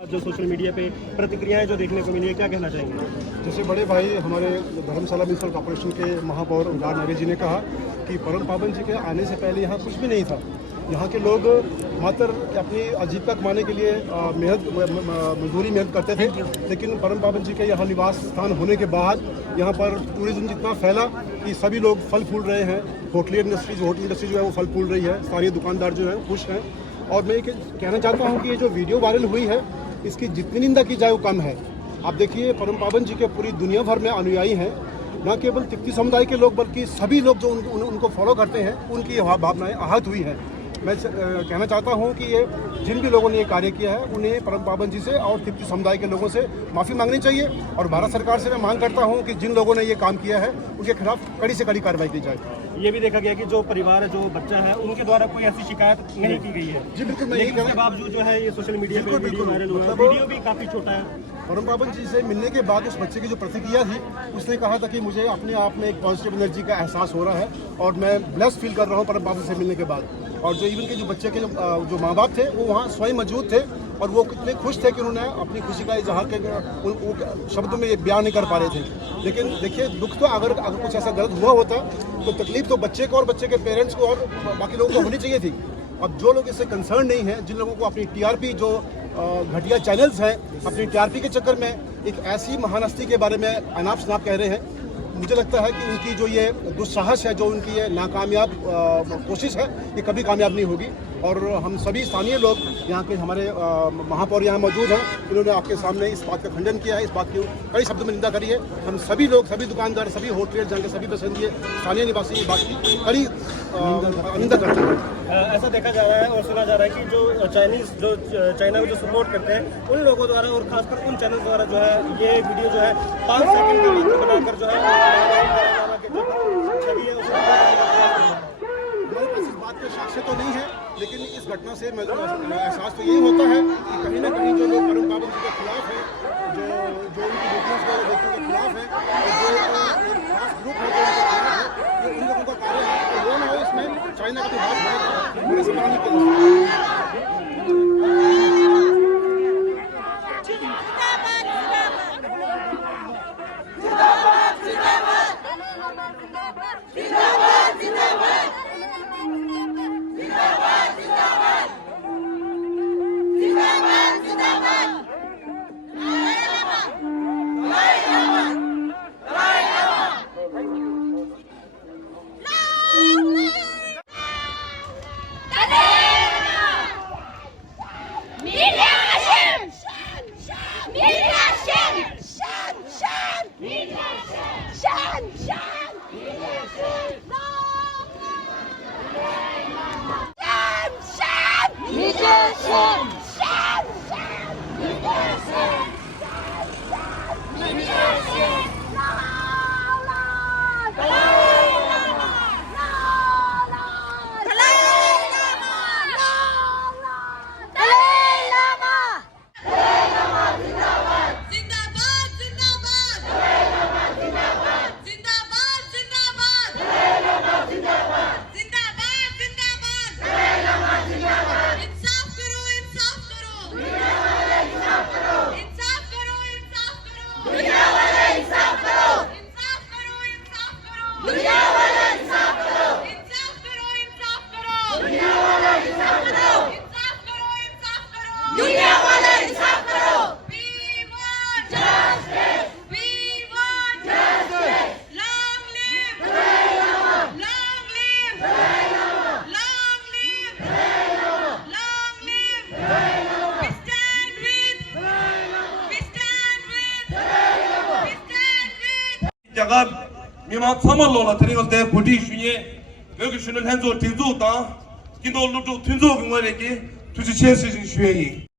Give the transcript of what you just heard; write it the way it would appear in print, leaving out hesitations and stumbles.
जो social media पे प्रतिक्रियाएं जो देखने को मिली है, क्या कहना चाहेंगे? जैसे बड़े भाई हमारे धर्मशाला म्यूनसिपल कॉर्पोरेशन के महापौर उमरान नबी जी ने कहा कि परम पावन जी के आने से पहले यहाँ कुछ भी नहीं था। यहाँ के लोग मात्र अपनी आजीविका कमाने के लिए मजदूरी मेहनत करते थे, लेकिन परम पावन जी के यहाँ निवास स्थान होने के बाद यहाँ पर टूरिज्म जितना फैला कि सभी लोग फल फूल रहे हैं। होटल इंडस्ट्री जो है वो फल फूल रही है, सारे दुकानदार जो हैं खुश हैं। और मैं ये कहना चाहता हूँ कि ये जो वीडियो वायरल हुई है इसकी जितनी निंदा की जाए वो कम है। आप देखिए परम पावन जी के पूरी दुनिया भर में अनुयायी हैं, न केवल तिब्बती समुदाय के लोग बल्कि सभी लोग जो उनको फॉलो करते हैं उनकी भावनाएं आहत हुई हैं। मैं कहना चाहता हूं कि ये जिन भी लोगों ने ये कार्य किया है उन्हें परम पावन जी से और तिब्बती समुदाय के लोगों से माफ़ी मांगनी चाहिए। और भारत सरकार से मैं मांग करता हूं कि जिन लोगों ने ये काम किया है उनके खिलाफ कड़ी से कड़ी कार्रवाई की जाए। ये भी देखा गया कि जो परिवार है, जो बच्चा है, उनके द्वारा कोई ऐसी शिकायत नहीं की गई है। जी बिल्कुल, मैं इसके बावजूद जो है ये सोशल मीडिया पे वीडियो वायरल हुआ है। वीडियो भी काफ़ी छोटा है। परम पावन जी से मिलने के बाद उस बच्चे की जो प्रतिक्रिया थी, उसने कहा था कि मुझे अपने आप में एक पॉजिटिव एनर्जी का एहसास हो रहा है और मैं ब्लेस्ड फील कर रहा हूँ परम पावन से मिलने के बाद। और जो इवन के जो बच्चे के जो माँ बाप थे वो वहाँ स्वयं मौजूद थे और वो कितने खुश थे कि उन्होंने अपनी खुशी का इजहार शब्दों में ये बयान नहीं कर पा रहे थे। लेकिन देखिए, दुख तो अगर कुछ ऐसा गलत हुआ होता तो तकलीफ तो बच्चे को और बच्चे के पेरेंट्स को और बाकी लोगों को होनी चाहिए थी। अब जो लोग इससे कंसर्न नहीं हैं, जिन लोगों को अपनी टीआरपी जो घटिया चैनल्स हैं, अपनी टीआरपी के चक्कर में एक ऐसी महान हस्ती के बारे में अनाप शनाप कह रहे हैं, मुझे लगता है कि उनकी जो ये दुस्साहस है, जो उनकी ये नाकामयाब कोशिश है, ये कभी कामयाब नहीं होगी। और हम सभी स्थानीय लोग यहाँ के हमारे महापौर यहाँ मौजूद हैं, इन्होंने आपके सामने इस बात का खंडन किया है, इस बात की कई शब्दों में निंदा करी है। हम सभी लोग, सभी दुकानदार, सभी होटलियर, जहाँ के सभी पसंदीय स्थानीय निवासी इस बात की कड़ी निंदा करते हैं। ऐसा देखा जा रहा है और सुना जा रहा है कि जो चाइना को जो सपोर्ट करते हैं उन लोगों द्वारा और खासकर उन चैनल द्वारा जो है ये वीडियो जो है 5 सेकंड के वीडियो बनाकर जो है छवि है इस बात के साक्ष्य तो नहीं है, लेकिन इस घटना से एहसास तो यही होता है कि कहीं ना कहीं जो लोग परम पावन जी के खिलाफ है, जो उनकी व्यक्तियों के खिलाफ है, जो एक खास ग्रुप है जो उनके खिलाफ है, उन लोगों का कार्य है तो वो ना हो इसमें चाइना का भी हाथ है। मेरे से मानने के 자가 미만 3월로나 드리고 때 부디 중에 여기 주는 현조 딜조다 기도 루도 튼조 공원에게 두지 체스진 주행이